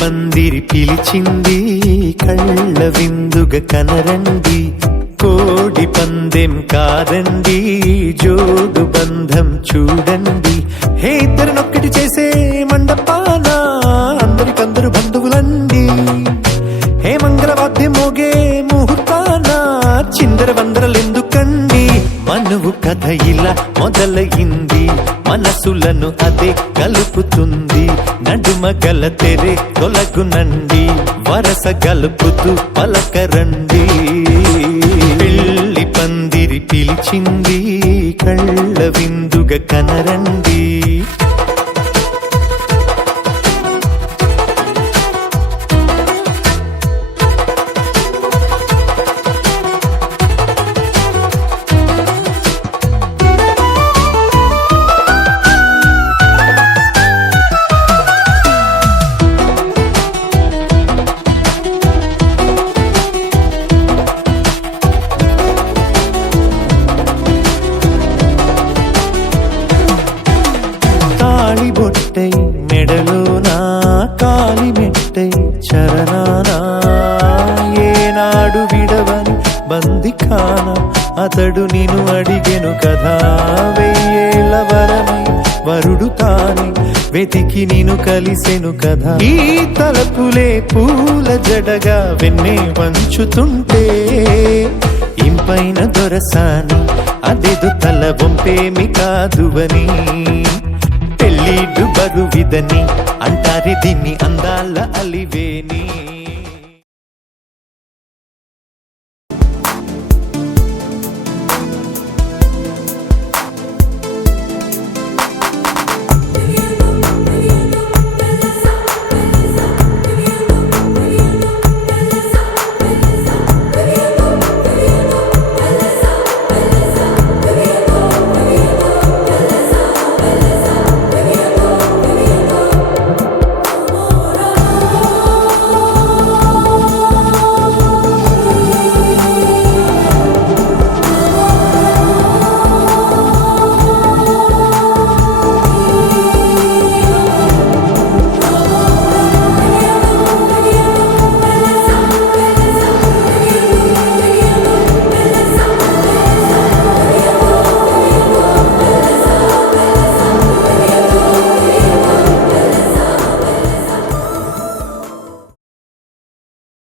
పందిరి పిలిచింది కళ్ళ విందుగా కనరండి, కోడి పందెం కాదండి జోడు బంధం చూడండి. హే ఇద్దరినొక్కటి చేసే మండపాన అందరికందరు బంధువులండి, హే మంగళవాద్యం మోగే ముహూర్తాన చిందర వందరలెందుకండి. మనువు కథ ఇలా మొదలయింది, మనసులను అదే కలుపుతుంది, నడుమ గల తెరే తొలగునండి, వరస గలుపుతూ పలకరండి. పెళ్లి పందిరి పిలిచింది కళ్ళ విందుగా కనరండి. బొట్టై మెడలోనా కాలి మెట్టై చరణానా, ఏనాడు విడవని బందిఖాన అతడు నిన్ను అడిగెను కదా, వెయ్యేళ్ళ వరమై వరుడు తానే వెతికి నిన్ను కలిసెను కదా. ఈ తలపులే పూల జడగా వెన్నే వంచుతుంటే ఇంపైన దొరసాని అదేదో తల వంపేమి కాదువని, పెళ్ళిడు బరువిదని అంటారే దీన్ని అందాల అలివేని.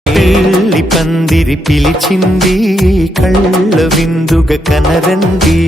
పెళ్లి పందిరి పిలిచింది కళ్ళ విందుగా కనరండి.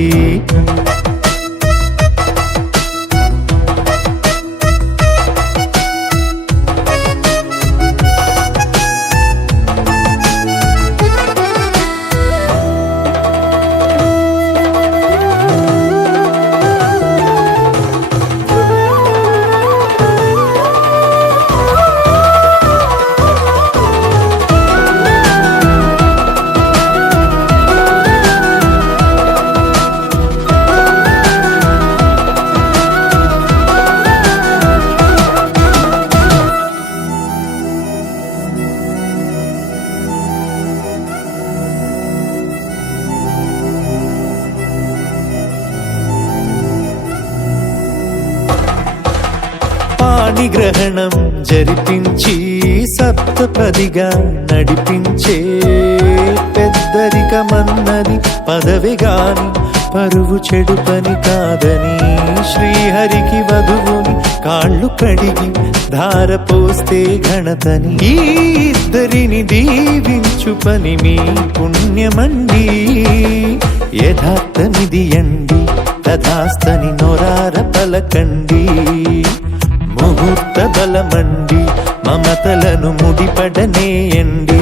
పాణిగ్రహణం జరిపించి సప్తపదిగా నడిపించే పెద్దరికమన్నది పదవి గాని పరువు చెడు పని కాదని, శ్రీహరికి వధువుని కాళ్ళు కడిగి ధార పోస్తే ఘనతని, ఈ ఇద్దరిని దీవించు పని మీ పుణ్యమండి. యథార్థమిది అండి తథాస్తని నొరార పలకండి, ముహూర్త బలమండి మమతలను ముడిపడనేయండి.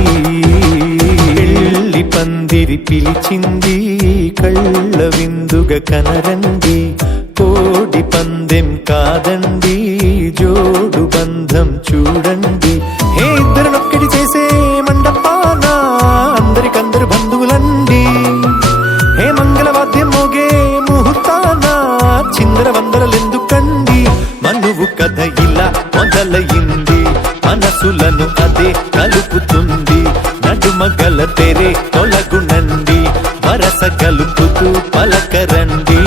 పెళ్లి పందిరి పిలిచింది కళ్ళ విందుగా కనరండి, కోడి పందెం కాదండి జోడు బంధం చూడండి. హే ఇద్దరినొక్కటి చేసే మండపాన అందరికందరు బంధువులండి, హే మంగళవాద్యం మోగే ముహూర్తాన చిందర వందరలెందుకండి. మనువు కథ ఇలా మొదలయింది, మనసులను అదే కలుపుతుంది, నడుమ గల తెరే తొలగునండి, వరస కలుపుతూ పలకరండి.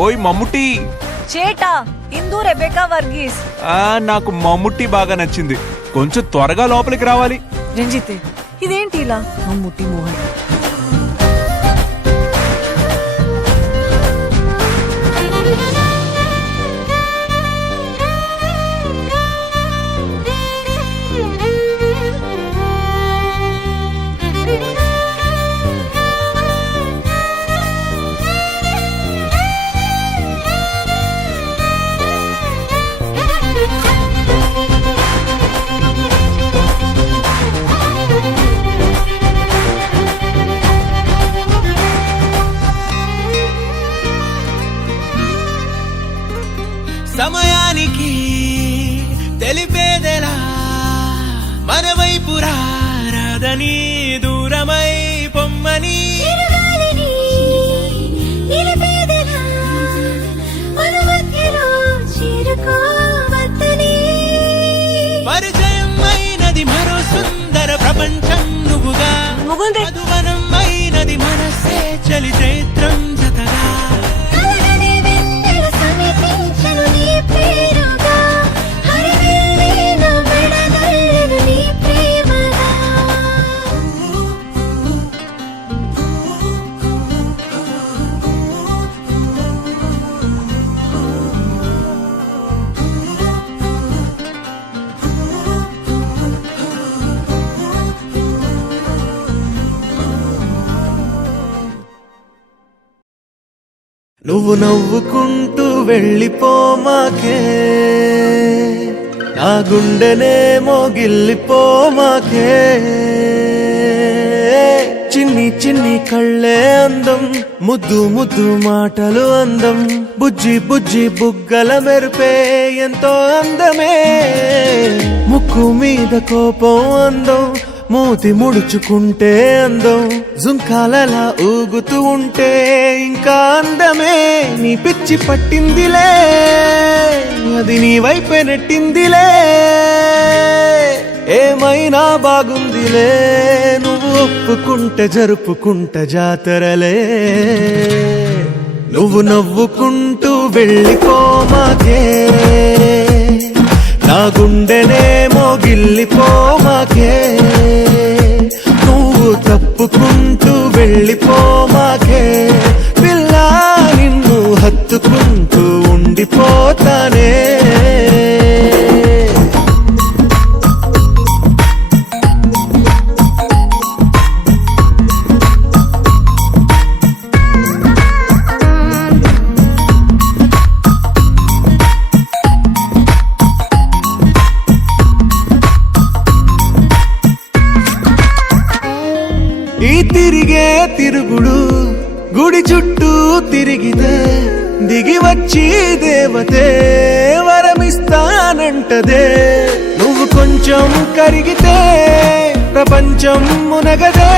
ఓయ్ మమ్ముట్టి. చేటా ఇందు రెబెకా వర్గీస్. నాకు మమ్ముట్టి బాగా నచ్చింది. కొంచెం త్వరగా లోపలికి రావాలి. రంజిత్ ఇదేంటి ఇలా? మమ్ముట్టి మోహన్ సమయానికి తెలిపేదెలా మన వైపు రాదని దూరమై పొమ్మని పరిచయం అయినది మరో సుందర ప్రపంచం నువ్వుగా మధువనం అయినది మనసే చలి చైత్రం జతగా నువ్వు నవ్వుకుంటూ వెళ్ళిపోమాకే, నా గుండెనేమో గిల్లిపోమాకే. చిన్ని చిన్ని కళ్ళే అందం, ముద్దు ముద్దు మాటలు అందం, బుజ్జి బుజ్జి బుగ్గల మెరుపే ఎంతో అందమే. ముక్కు మీద కోపం అందం, మూతి ముడుచుకుంటే అందం, జుంకాలలా ఊగుతూ ఉంటే ఇంకా అందమే. నీ పిచ్చి పట్టిందిలే, అది నీ వైపే నెట్టిందిలే. ఏమైనా బాగుందిలే, నువ్వు ఒప్పుకుంటే జరుపుకుంటే జాతరలే. నువ్వు నవ్వుకుంటూ వెళ్ళిపోమాకే, నా గుండెనేమో గిల్లిపోమాకే. నువ్వు తప్పుకుంటూ వెళ్ళిపోమాకే, పిల్ల నిన్ను హత్తుకుంటూ ఉండిపోతానే. ఈ తిరిగే తిరుగుడు గుడి చుట్టూ తిరిగితే, దిగి వచ్చి దేవతే వరమిస్తానంటదే. నువ్వు కొంచెం కరిగితే ప్రపంచం మునగదే,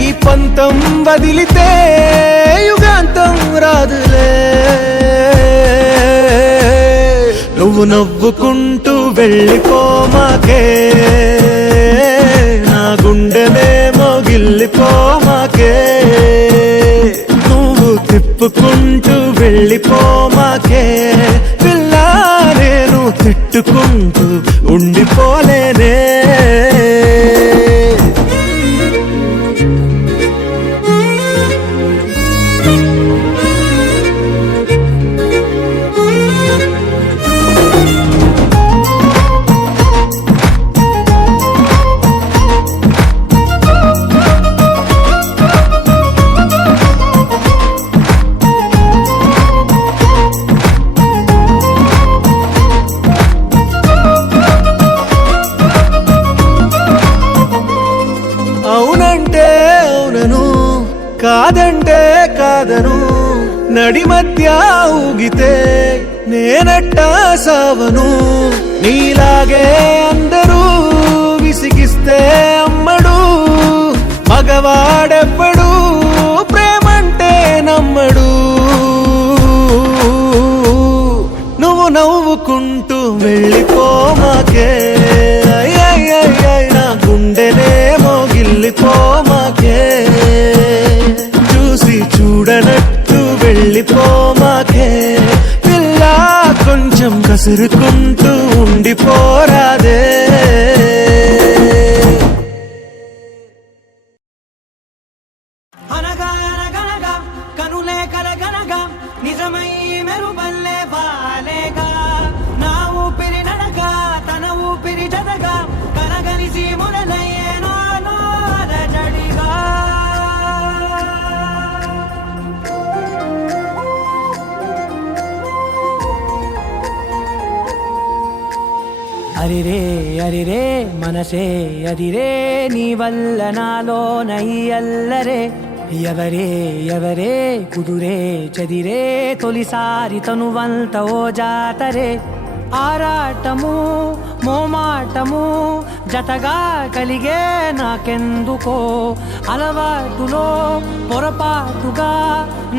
ఈ పంతం వదిలితే యుగాంతం రాదులే. నువ్వు నవ్వుకుంటూ వెళ్ళిపోమాకే, నా గుండెనేమో గిల్లిపోమాకే. నువ్వు తిప్పుకుంటూ వెళ్ళిపోమాకే పిల్ల, నేను తిట్టుకుంటూ ఉండిపోలేనే. అవునంటే అవునను, కాదంటే కాదను, నడి మధ్య ఊగితే నేనట్టా సావను. నీలాగే అందరూ విసిగిస్తే అమ్మడు, మగవాడెవ్వడు ప్రేమంటే నమ్మడు. నువ్వు నవ్వుకుంటూ వెళ్ళిపోమాకే, నా గుండెనేమో గిల్లిపోమాకే. చూసి చూడనట్టు వెళ్ళిపోమాకే పిల్ల, కొంచెం కసురుకుంటూ ఉండిపోరాదే. అనగా అనగనగా కనులే కలగనగా నిజమై మెరుపల్లే బాలేగా, నా ఊపిరి నడగా తన ఊపిరి జతగా కలగలిసి మొదలయ్యేనో అలజడిగా. అరిరే అరిరే మనసే అదిరే, నీ వల్ల నాలో నయ్యల్లరే. ఎవరే ఎవరే కుదురే చదిరే, తొలిసారి తనువంత ఓ జాతరే. ఆరాటము మోమాటము జతగా కలిగే నాకెందుకో, అలవాటులో పొరపాటుగా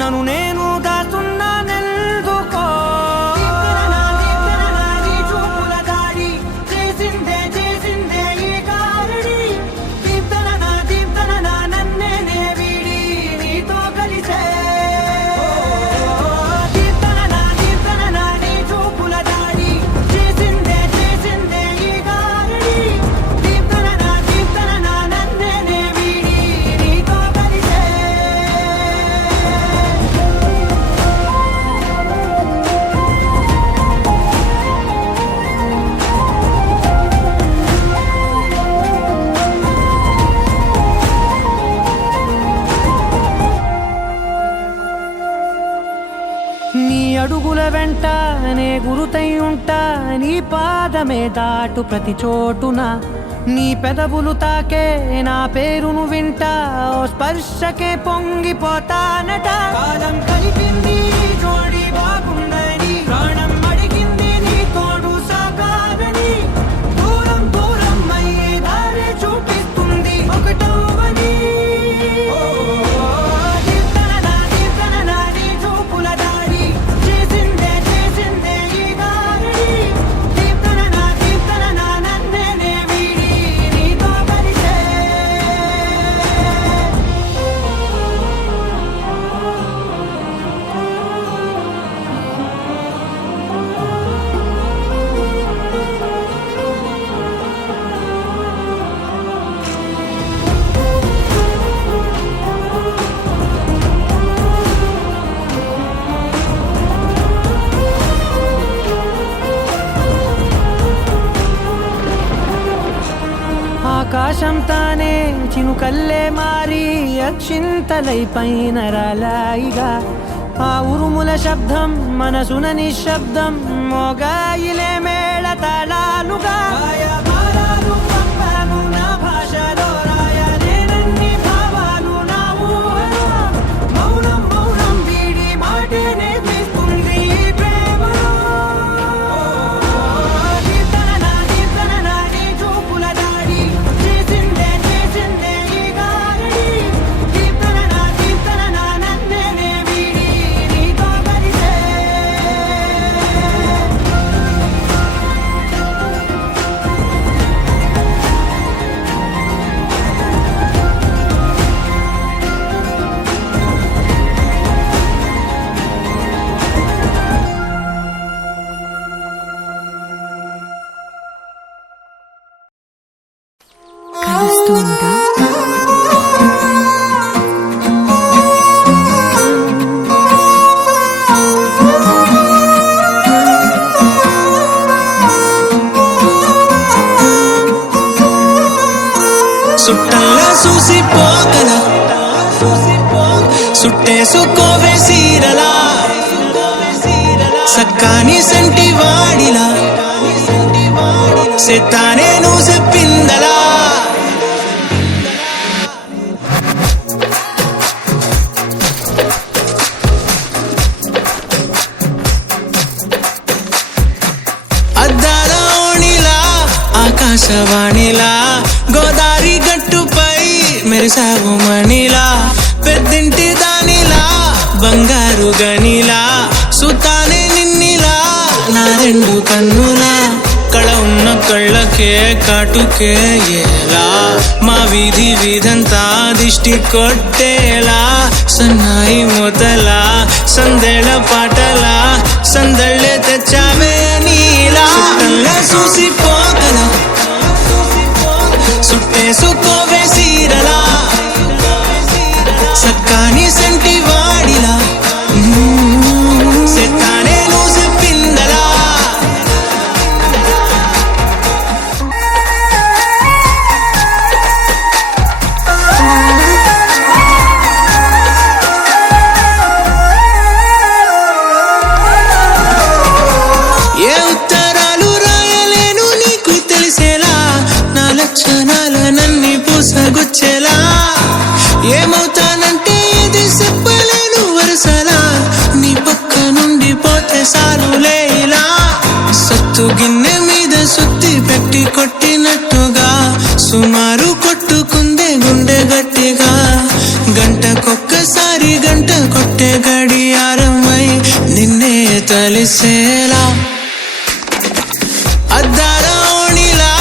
నన్ను నేను దాస్తున్నానెందుకో. నీ అడుగుల వెంట నే గురుతై ఉంటా, నీ పాదమే దాటు ప్రతి చోటున. నీ పెదవులు తాకే నా పేరును వింటా, ఓ స్పర్శకే పొంగిపోతానట. కాలం కలిపింది జోడి బాగుందని, ప్రాణం అడిగింది నీ తోడు సాగాలని. దూరం దూరం అయ్యే దారి చూపిస్తుంది ఒకటవని. ఆకాశం తానే చినుకల్లే మారి అక్షింతలై పైన రాలాయిగా. ఆ ఉరుముల శబ్దం మనసున నిశ్శబ్దం, మోగాయిలే మేళ తాళాలుగా. నా భాషలో రాయలేనన్ని భావాలు నా ఊహలో. మౌనం మౌనం వీడి మాటే నేర్పిస్తుంది ప్రేమలో. కీర్తన నా సుట్టేసుకోవే సీరలా సక్కాని సంటి వాడిలా సెత్తానే నువ్వు చెప్పిందలా అద్దాల ఓణిలా ఆకాశవాణిలా గోదారి గట్టుపై మెరిసావు మణిలా పెద్దింటి దానిలా బంగారు గనిలా సుతానే నిన్నిలా నా రెండు కన్నులా కళ ఉన్న కళ్ళకే కాటుకే ఎలా మా వీధి వీధంతా దిష్టి కొట్టేలా సన్నాయి మొదలా సందేళ పాటలా సందళ్ళే తెచ్చావే నీలా చూసిపోగల సుట్టేసుకోవే సీరలా సక్కాని సంటి వాడిలా సెత్తానే నువ్వు చెప్పిందలా ఏ ఉత్తరాలు రాయలేను నీకు తెలిసేలా నా లక్షణాలనన్నీ పూసగుచ్చేలా ఏమవుతానంటే ఇది చెప్పలేను వరుసలా నీ పక్క నుండి పోతే సాలులే ఇలా సత్తు గిన్నె మీద సుత్తి పెట్టి కొట్టినట్టుగా సుమారు కొట్టుకుందే గుండె గట్టిగా గంటకొక్కసారి గంట కొట్టే గడియారమై నిన్నే తలిసేలా అద్దాల ఓణిలా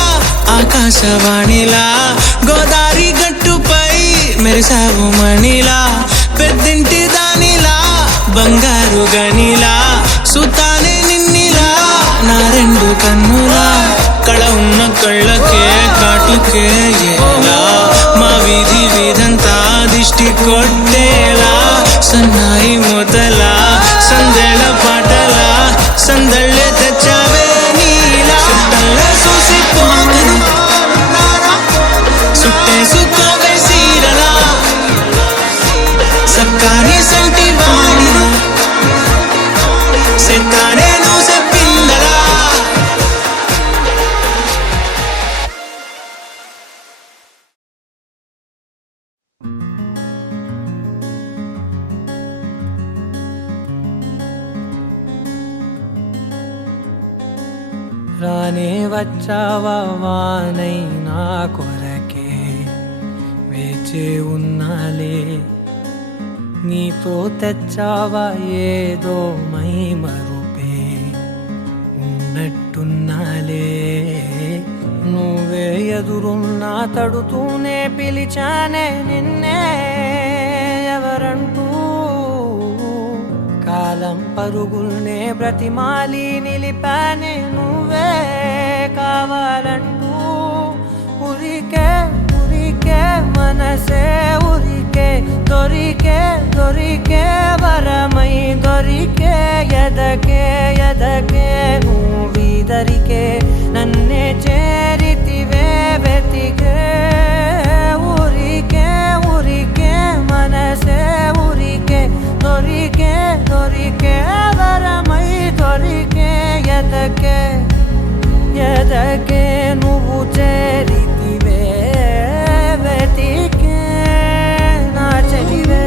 ఆకాశవాణిలా గోదారి గట్టుపై మెరిసావు మణిలా పెద్దింటి దానిలా బంగారు గనిలా సుతానే నిన్నిలా నా రెండు కన్నులా కళ ఉన్న కళ్ళకే కాటుకే ఎలా మా వీధి వీధంతా దిష్టి కొట్టేలా సన్నాయి మొదలా సందేళ పాటలా సందళ్ళే తెచ్చావే నీలా చుట్టల్లా చూసిపోగను సుట్టేసుకోవే సీరలా సక్కాని సంటి వాడిలా సెత్తానే నువ్వు చెప్పిందలా రానే వచ్చావా వానై నా కొరకే వేచే ఉన్నాలే నీతో తెచ్చావా ఏదో మై మరుపే ఉన్నట్టున్నాలే నువ్వే ఎదురున్నా తడుతూనే పిలిచానే నిన్నే ఎవరంటూ కాలం పరుగుల్నే బ్రతిమాలి నిలిపానే నువ్వే కావాలంటూ ఉరికే ఉరికే మనసే ఉరికే దొరికే దొరికే వరమై దొరికే ఎదకే ఎదకే నువ్విదరికే నన్నే చేరితివే వెతికే ఊరికే ఊరికే మనసే ఊరికే దొరికే దొరికే వరమై దొరికే ఎదకే ఎదకే నువ్వు చేరితివే వెతికే నా చెలివే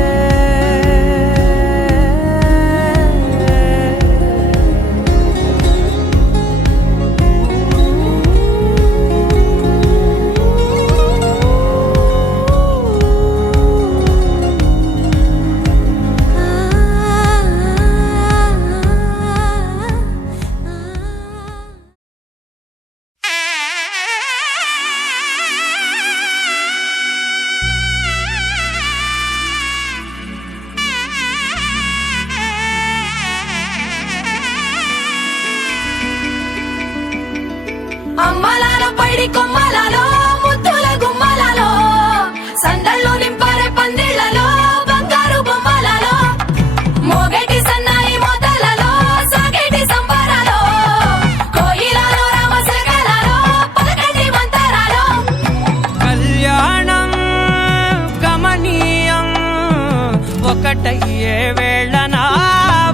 ఒక్కటయ్యే వేళ నా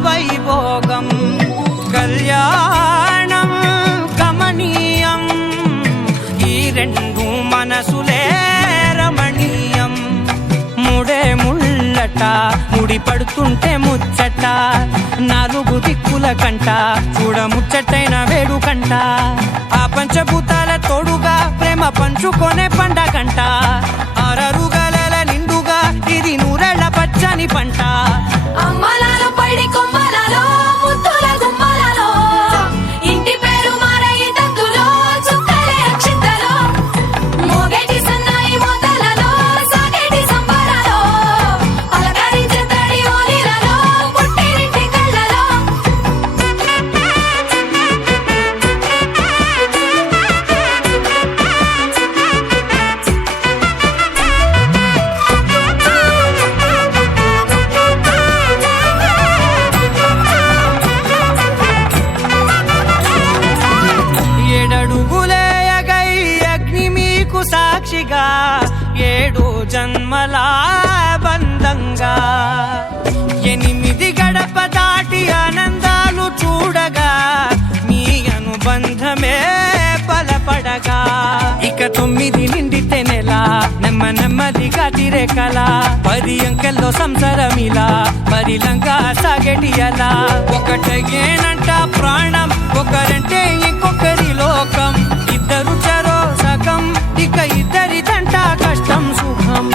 వైభోగం కళ్యాణం కమనీయం ఈ రెండు మనసులే రమణీయం ముడే ముళ్ళట ముడి పడుతుంటే ముచ్చట నాలుగు దిక్కుల కంట చూడ ముచ్చటైన వేడుకంట ఆ పంచభూతాల తోడుగా ప్రేమ పంచుకొనే పండగంట ఆరరుగల నిండుగా ఇది నూరెళ్ళ పచ్చని పంట అమ్మలాలో పడి కొమ్మలలో ముద్దుల గుమ్మలలో ఇంటి పేరు మారయి తందులో చుక్కలే అక్షింతలో మోగేటి సన్నాయి మోతలలో సాగేటి సంబరాలో పలకరించే తడి ఓలిలలో పుట్టినింటి కళ్ళలో ఏడడుగులే ఎగై అగ్ని మీకు సాక్షిగా ఏడు జన్మల బంధంగా ఎనిమిది గడప దాటి ఆనందాలు చూడగా మీ అనుబంధమే బలపడగా ఇక 9 నిండితే నెల నెమ్మదిగా తిరేకల 10 అంకెల్లో సంసారమిలా పరిలంగా సాగటి అలా ఒకటేనంట ప్రాణం ఒకరంటే ఇంకొకరి లోకం ఇద్దరు చరో సగం ఇక ఇద్దరిదంట కష్టం సుఖం